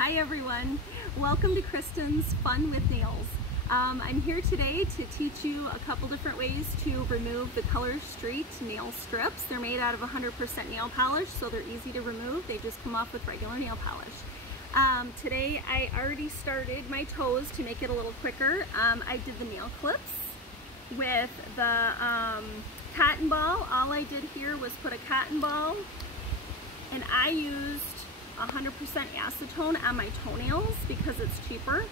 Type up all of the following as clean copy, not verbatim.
Hi everyone, welcome to Kristin's Fun with Nails. I'm here today to teach you a couple different ways to remove the ColorStreet nail strips. They're made out of 100% nail polish, so they're easy to remove. They just come off with regular nail polish. Today I already started my toes to make it a little quicker. I did the nail clips with the cotton ball. All I did here was put a cotton ball, and I used 100% acetone on my toenails because it's cheaper.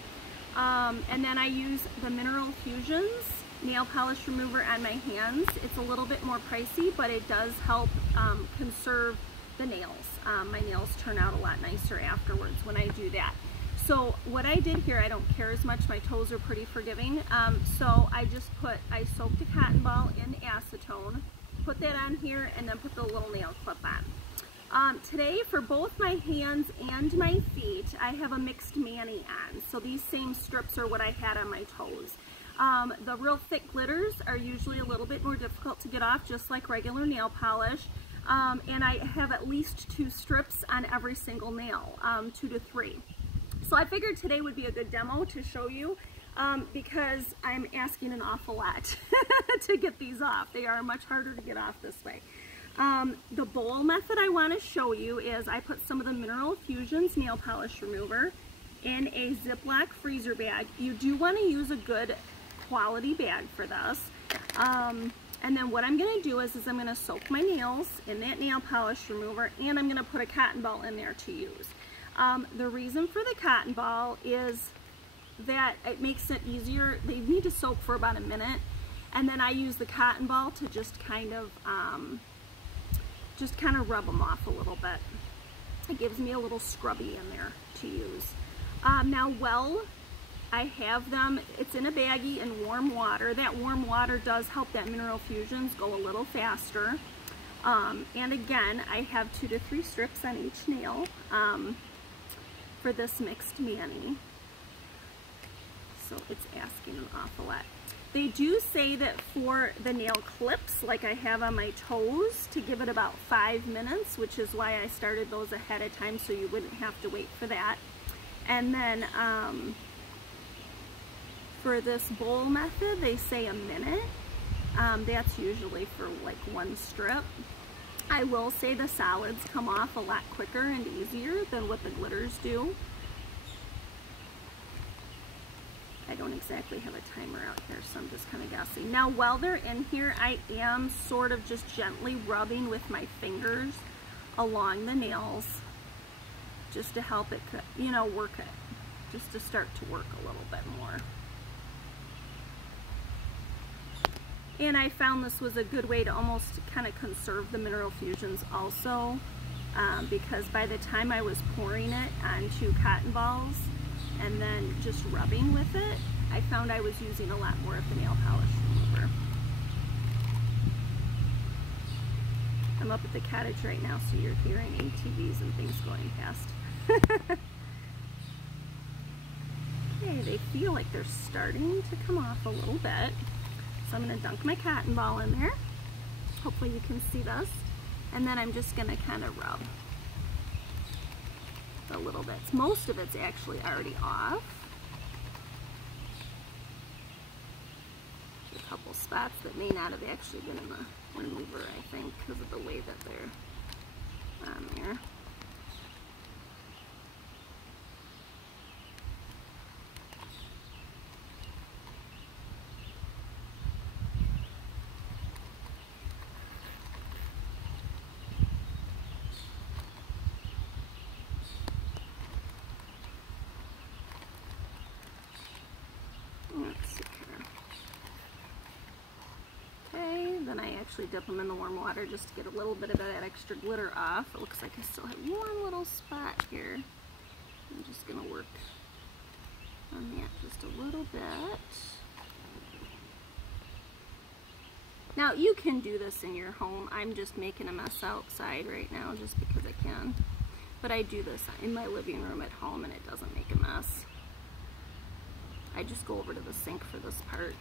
And then I use the Mineral Fusions nail polish remover on my hands. It's a little bit more pricey, but it does help conserve the nails. My nails turn out a lot nicer afterwards when I do that. So what I did here, I don't care as much. My toes are pretty forgiving. So I soaked a cotton ball in acetone, put that on here, and then put the little nail clip on. Today, for both my hands and my feet, I have a mixed mani on. So these same strips are what I had on my toes. The real thick glitters are usually a little bit more difficult to get off, just like regular nail polish. And I have at least 2 strips on every single nail, 2 to 3. So I figured today would be a good demo to show you because I'm asking an awful lot to get these off. They are much harder to get off this way. The bowl method I want to show you is I put some of the Mineral Fusions nail polish remover in a Ziploc freezer bag. You do want to use a good quality bag for this. And then what I'm going to do is I'm going to soak my nails in that nail polish remover, and I'm going to put a cotton ball in there to use. The reason for the cotton ball is that it makes it easier. They need to soak for about a minute, and then I use the cotton ball to just kind of rub them off a little bit. It gives me a little scrubby in there to use. Now, while I have them, it's in a baggie in warm water. That warm water does help that Mineral Fusions go a little faster. And again, I have 2 to 3 strips on each nail for this mixed mani. So it's asking an awful lot. They do say that for the nail clips, like I have on my toes, to give it about 5 minutes, which is why I started those ahead of time so you wouldn't have to wait for that. And then for this bowl method, they say a minute. That's usually for like 1 strip. I will say the solids come off a lot quicker and easier than what the glitters do. I don't exactly have a timer out here, so I'm just kind of guessing. Now, while they're in here, I am sort of just gently rubbing with my fingers along the nails just to help it, you know, work it, just to start to work a little bit more. And I found this was a good way to almost kind of conserve the Mineral Fusions also, because by the time I was pouring it onto cotton balls and then just rubbing with it, I found I was using a lot more of the nail polish remover. I'm up at the cottage right now, so you're hearing ATVs and things going past. Okay, they feel like they're starting to come off a little bit. So I'm going to dunk my cotton ball in there. Hopefully you can see this. And then I'm just going to kind of rub a little bit. Most of it's actually already off. There's a couple spots that may not have actually been in the remover, I think, because of the way that they're on there. Then I actually dip them in the warm water just to get a little bit of that extra glitter off. It looks like I still have one little spot here. I'm just going to work on that just a little bit. Now, you can do this in your home. I'm just making a mess outside right now just because I can. But I do this in my living room at home and it doesn't make a mess. I just go over to the sink for this part.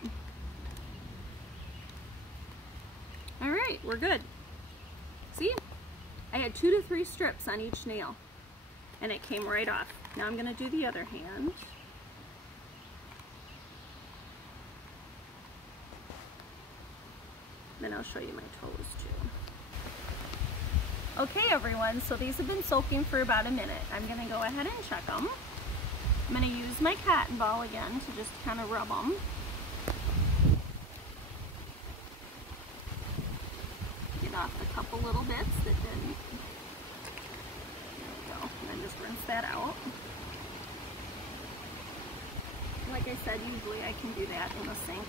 All right, we're good. See? I had 2 to 3 strips on each nail. and it came right off. Now I'm going to do the other hand. Then I'll show you my toes too. Okay everyone, so these have been soaking for about a minute. I'm going to go ahead and check them. I'm going to use my cotton ball again to just kind of rub them. Get off a couple little bits that didn't. There we go. And then just rinse that out. Like I said, usually I can do that in the sink.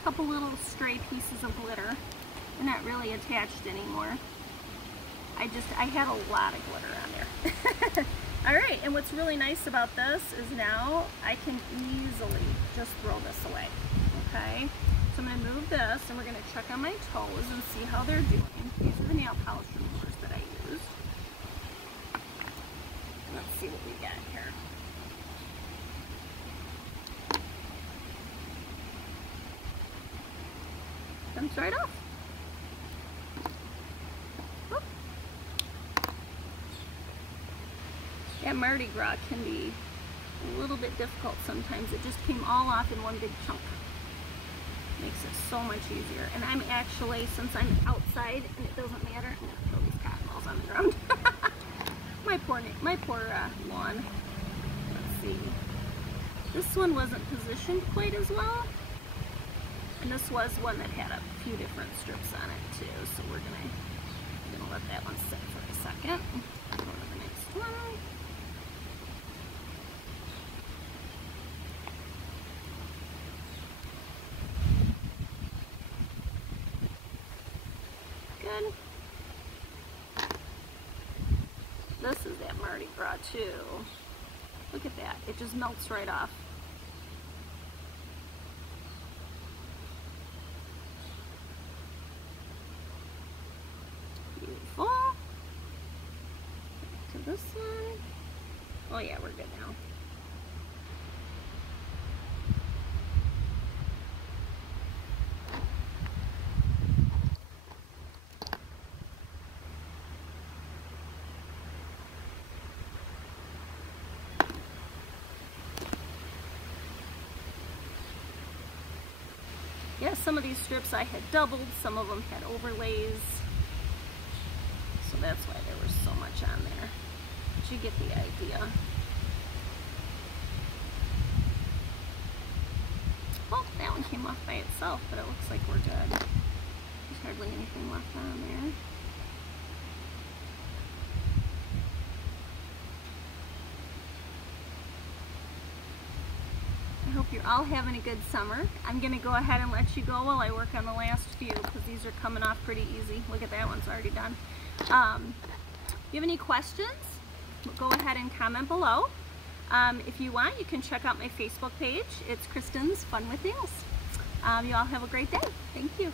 A couple little stray pieces of glitter. They're not really attached anymore. I had a lot of glitter on there. Alright, and what's really nice about this is now I can easily just throw this away. Okay? So I'm going to move this and we're going to check on my toes and see how they're doing. These are the nail polish removers that I used. Let's see what we got here. Comes right off. Whoop. Yeah, Mardi Gras can be a little bit difficult sometimes. It just came all off in one big chunk. Makes it so much easier. And I'm actually, since I'm outside and it doesn't matter, I'm going to throw these cotton balls on the ground. my poor lawn. Let's see. This one wasn't positioned quite as well. And this was one that had a few different strips on it too. So we're gonna let that one sit for a second. Go to the next one. Good. This is that Mardi Gras too. Look at that. It just melts right off. Beautiful. Back to this one. Oh yeah, we're good now. Yeah, some of these strips I had doubled, some of them had overlays. So that's why there was so much on there. But you get the idea. Well, that one came off by itself, but it looks like we're good. There's hardly anything left on there. I hope you're all having a good summer. I'm going to go ahead and let you go while I work on the last few because these are coming off pretty easy. Look at that, one's already done. If you have any questions, go ahead and comment below. If you want, you can check out my Facebook page. It's Kristin's Fun with Nails. You all have a great day. Thank you.